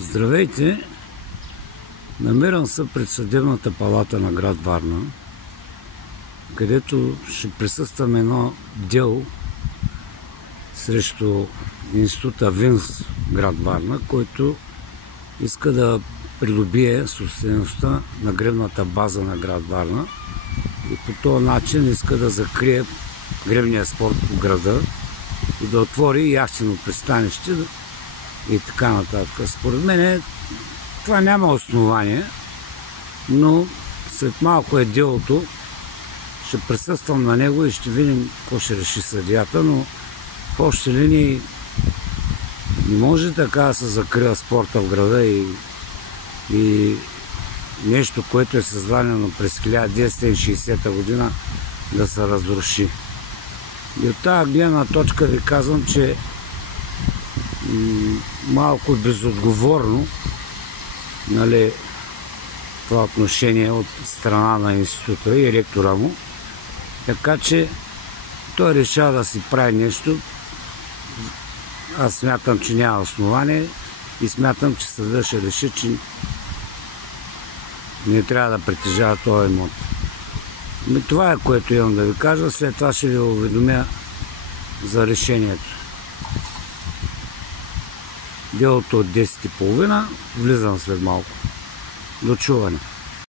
Здравейте! Намирам се пред съдебната палата на град Варна, където ще присъствам едно дело срещу института ВИНС град Варна, който иска да придобие собствеността на гребната база на град Варна и по този начин иска да закрие гребния спорт по града и да отвори яхтено пристанище и така нататък. Според мен това няма основание, но след малко е делото. Ще присъствам на него и ще видим какво ще реши съдията, но в общи линии не може така да се закрива спорта в града и нещо, което е създадено през 1960 година, да се разруши. И от тази гледна точка ви казвам, че малко безотговорно, това отношение от страна на института и ректора му. Така че той решава да си прави нещо. Аз смятам, че няма основание и смятам, че съдът ще реши, че не трябва да притежава този имот. Това е, което имам да ви кажа. След това ще ви уведомя за решението. Делото от 10:30. Влизам след малко. До чуване.